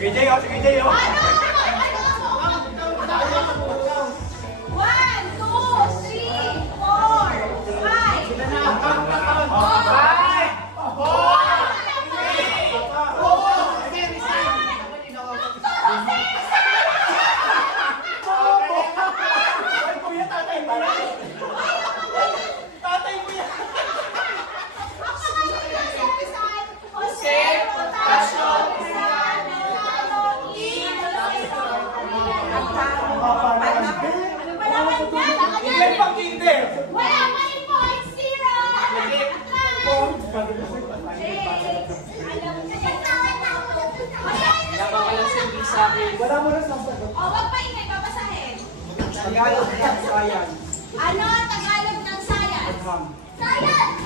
KJ, oh, si KJ, oh. Ano? 1, 2, 3, Wala mo na sasagot. O, wag pa ingay, babasahin. Tagalog ng science. Ano ang Tagalog ng science? Science!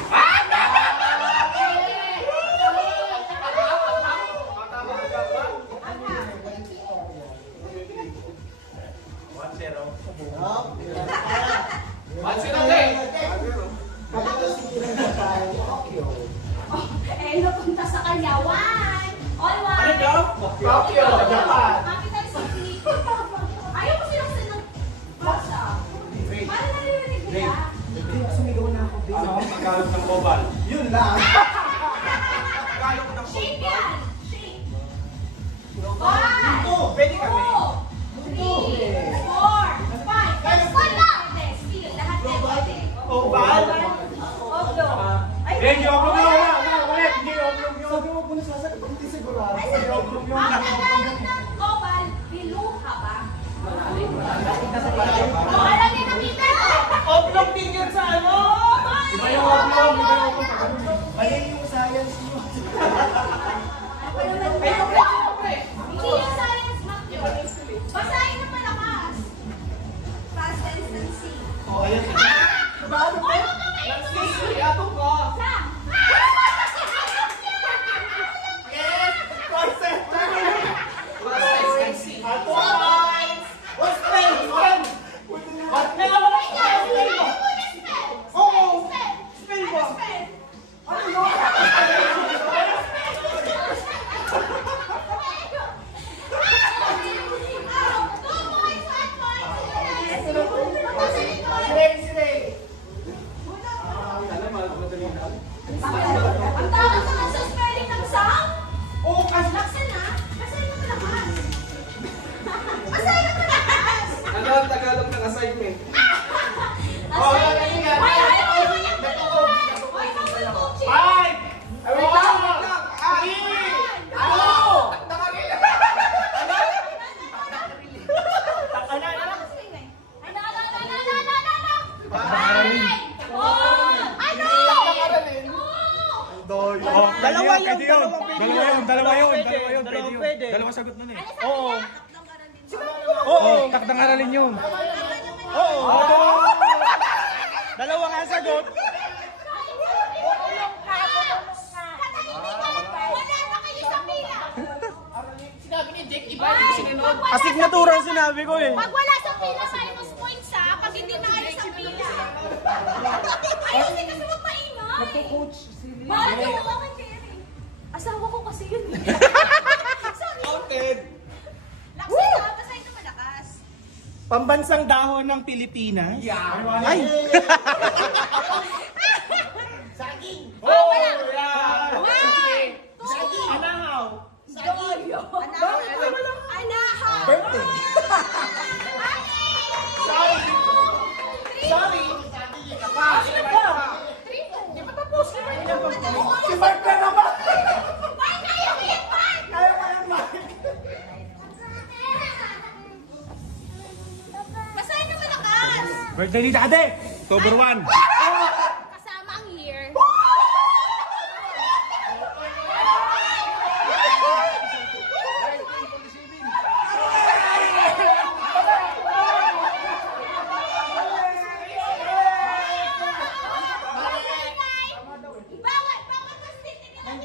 Eh, napunta sa kanya. 1. All 1. Ano daw? Tokyo, Japan. Capital City. Ayaw ko silang sinang basa. Paano naririnig nila? Sumigaw na ako. Ano ang Tagalog ng oval? Yun lang. Tagalog ng Shape oval. yan. Shape. 1, Pwede kami. 2, 3, 4, 5. Wala! Pwede, still. Lahat yan pwede. Oval? Oblong. Ay, Hindi, oblong yun. Wala. Hindi, oblong yun. Sabi mo po na sasagot. Hindi sigurado. Ay, Hindi, oblong yun. ang Tagalog ng oval, biluha ba? O, alam niyo na, Peter? Oblong din yun sa ano? Iba yung oblong. Iba yung oblong. Mali yung science mo. Hindi yung science map yun. Basahin ng malakas. Past tense ng C. Oh, ayan. Ano ba ito? Ato ko. Sam! Yes! Process! Ato ko. What's the one? Ba't na naman ako? Spell mo. Oo. Spell mo. Ano yun? Ang tawag naman sa spelling ng Sam? Oo, kasi Laksan na. Basahin ng malakas. Basahin ng malakas. Ano ang Tagalog ng assignment? Assignment. Ay, bawal coaching. five! Wait lang, wait lang! Dalawa yun, dalawa yun. Dalawa sagot nun eh. Oo. Oo, takdang aralin yun. Dalawa nga sagot. Asignatura ang sinabi ko eh. Pag wala sa pila, minus points ha. Pag hindi na kayo sa pila. Ayusin kasi huwag maingay. Nagpo-coach Bakit yung mga Terry? Asawa ko kasi yun. Sorry. Counted. Laksan ha, basahin na malakas. Pambansang dahon ng Pilipinas. Ay! Oh, wala. Yeah! 1, 2, Anahaw. Doyo. Anahaw. Birthday! Sorry. Di ba tapos? Si Mark na naman! Mark, kaya mo yan, Mark! Kaya mo yan, Mark! Basahin na malakas. Birthday ni Dade! October 1! Kasama ang year. Bawal mas titignan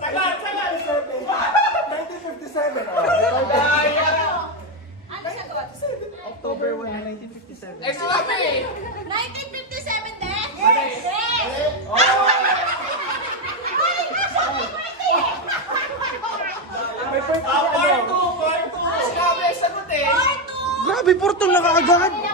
Sagat! 1957! Ano sagot? October 1, 1957. 1957 din? agad.